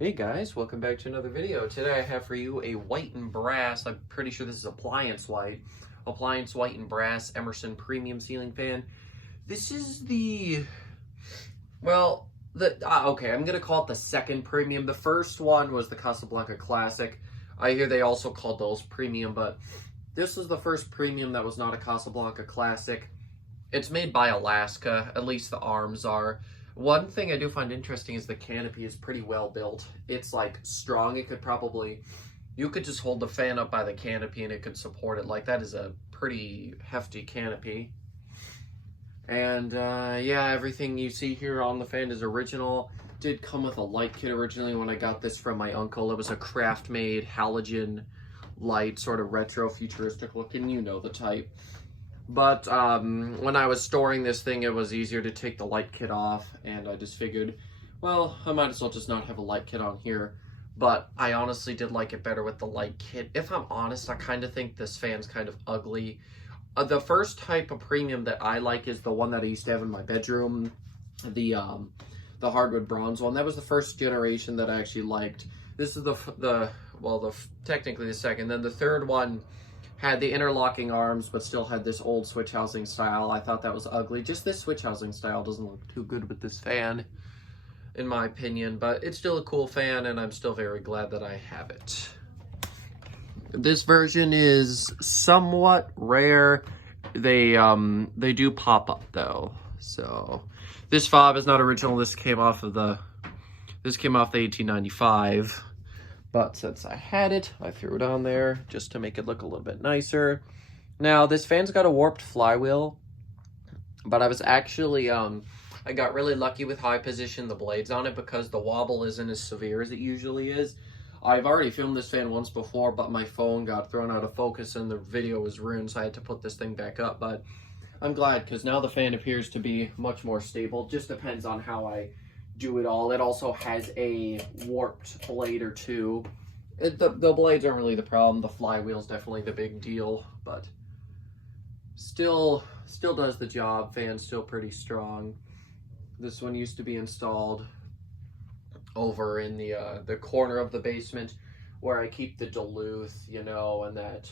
Hey guys, welcome back to another video. Today I have for you a white and brass, I'm pretty sure this is appliance white and brass Emerson Premium ceiling fan. This is okay, I'm gonna call it the second premium. The first one was the Casablanca Classic. I hear they also called those premium, but this is the first premium that was not a Casablanca Classic. It's made by Alaska, at least the arms are. One thing I do find interesting is the canopy is pretty well built. It's like strong. You could just hold the fan up by the canopy and it could support it. Like that is a pretty hefty canopy. And yeah, everything you see here on the fan is original. Did come with a light kit originally when I got this from my uncle. It was a craft-made halogen light, sort of retro futuristic looking, you know the type. But when I was storing this thing, it was easier to take the light kit off, and I just figured, well, I might as well just not have a light kit on here. But I honestly did like it better with the light kit. If I'm honest, I kind of think this fan's kind of ugly. The first type of premium that I like is the one that I used to have in my bedroom, the hardwood bronze one. That was the first generation that I actually liked. This is technically the second. Then the third one had the interlocking arms, but still had this old switch housing style. I thought that was ugly. Just this switch housing style doesn't look too good with this fan, in my opinion, but it's still a cool fan, and I'm still very glad that I have it. This version is somewhat rare. They do pop up though. So this fob is not original. This came off the 1895. But since I had it, I threw it on there just to make it look a little bit nicer. Now, this fan's got a warped flywheel, but I was actually, I got really lucky with how I positioned the blades on it because the wobble isn't as severe as it usually is. I've already filmed this fan once before, but my phone got thrown out of focus and the video was ruined, so I had to put this thing back up. But I'm glad because now the fan appears to be much more stable. Just depends on how I do it all. It also has a warped blade or two. The blades aren't really the problem. The flywheel's definitely the big deal, but still does the job. Fan's still pretty strong. This one used to be installed over in the corner of the basement where I keep the Duluth, you know, and that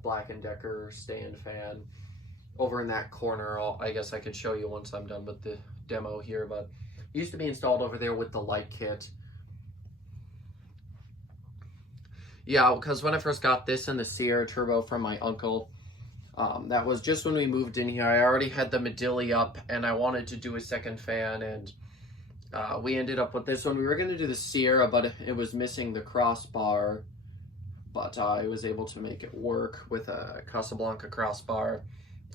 Black & Decker stand fan. Over in that corner, I guess I could show you once I'm done with the demo here, but it used to be installed over there with the light kit. Yeah, because when I first got this and the Sierra Turbo from my uncle, that was just when we moved in here. I already had the Medilli up, and I wanted to do a second fan, and we ended up with this one. We were going to do the Sierra, but it was missing the crossbar, but I was able to make it work with a Casablanca crossbar.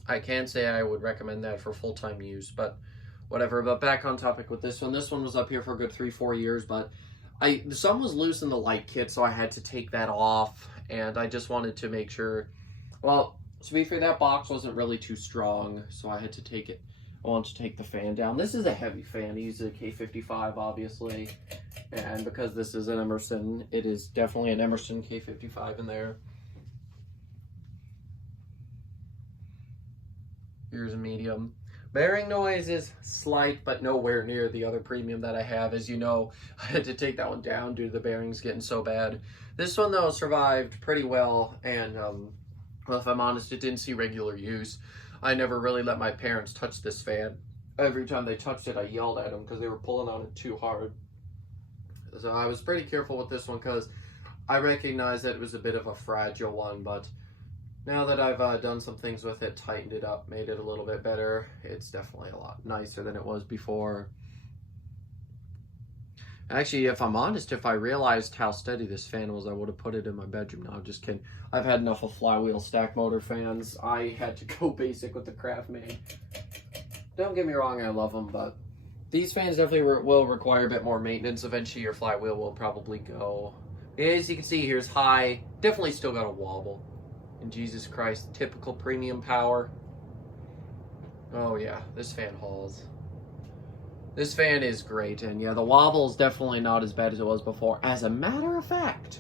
I can say I would recommend that for full-time use, but whatever. But back on topic with this one. This one was up here for a good 3-4 years, but some was loose in the light kit, so I had to take that off, and I just wanted to make sure, well, to be fair, that box wasn't really too strong, so I had to take it. I wanted to take the fan down. This is a heavy fan. I use a K55, obviously, and because this is an Emerson, it is definitely an Emerson K55 in there. Here's a medium. Bearing noise is slight, but nowhere near the other premium that I have. As you know, I had to take that one down due to the bearings getting so bad. This one, though, survived pretty well, and, well, if I'm honest, it didn't see regular use. I never really let my parents touch this fan. Every time they touched it, I yelled at them because they were pulling on it too hard. So I was pretty careful with this one because I recognized that it was a bit of a fragile one, but now that I've done some things with it, tightened it up, made it a little bit better, it's definitely a lot nicer than it was before. Actually, if I'm honest, if I realized how steady this fan was, I would have put it in my bedroom. No, I'm just kidding. I've had enough of flywheel stack motor fans. I had to go basic with the Craft-made. Don't get me wrong, I love them, but these fans definitely will require a bit more maintenance. Eventually, your flywheel will probably go. As you can see, here's high. Definitely still got a wobble. And Jesus Christ, typical premium power. Oh yeah, this fan hauls. This fan is great, and yeah, the wobble is definitely not as bad as it was before. As a matter of fact,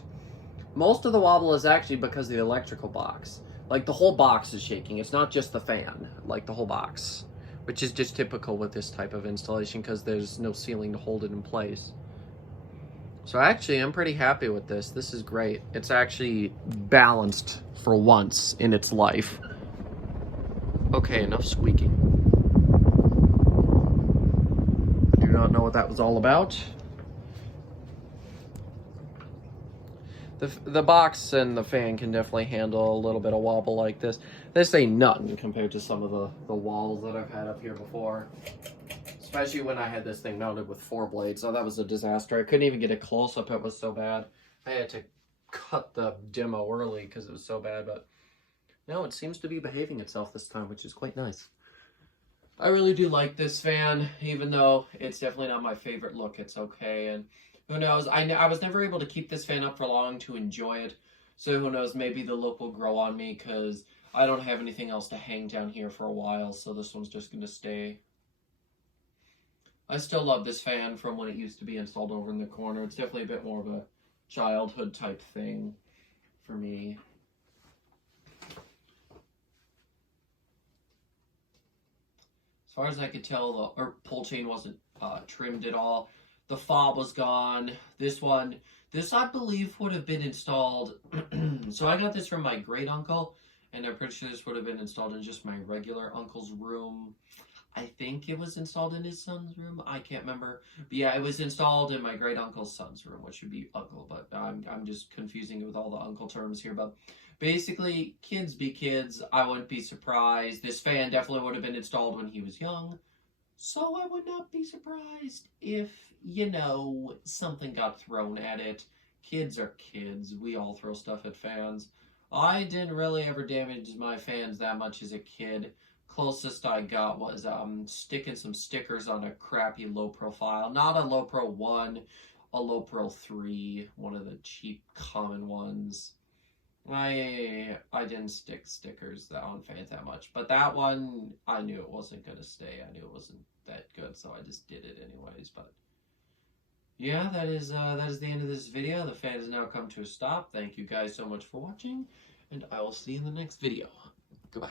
most of the wobble is actually because of the electrical box. Like, the whole box is shaking. It's not just the fan, like the whole box. Which is just typical with this type of installation because there's no ceiling to hold it in place. So actually, I'm pretty happy with this. This is great. It's actually balanced for once in its life. Okay, enough squeaking. I do not know what that was all about. The box and the fan can definitely handle a little bit of wobble like this. This ain't nothing compared to some of the walls that I've had up here before. Especially when I had this thing mounted with 4 blades. So that was a disaster. I couldn't even get a close-up. It was so bad. I had to cut the demo early because it was so bad. But no, it seems to be behaving itself this time, which is quite nice. I really do like this fan, even though it's definitely not my favorite look. It's okay. And who knows? I was never able to keep this fan up for long to enjoy it. So who knows? Maybe the look will grow on me because I don't have anything else to hang down here for a while. So this one's just going to stay. I still love this fan from when it used to be installed over in the corner. It's definitely a bit more of a childhood type thing for me. As far as I could tell, the pull chain wasn't trimmed at all. The fob was gone. This I believe would have been installed. So I got this from my great uncle, and I'm pretty sure this would have been installed in just my regular uncle's room. I think it was installed in his son's room. I can't remember. But yeah, it was installed in my great uncle's son's room, which would be uncle, but I'm just confusing it with all the uncle terms here. But basically, kids be kids. I wouldn't be surprised. This fan definitely would have been installed when he was young. So I would not be surprised if, you know, something got thrown at it. Kids are kids. We all throw stuff at fans. I didn't really ever damage my fans that much as a kid. Closest I got was sticking some stickers on a crappy low profile. Not a low pro 1, a low pro 3, one of the cheap common ones. I didn't stick stickers on fans that much, but that one I knew it wasn't gonna stay. I knew it wasn't that good, so I just did it anyways. But yeah, that is the end of this video. The fan has now come to a stop. Thank you guys so much for watching, and I will see you in the next video. Goodbye.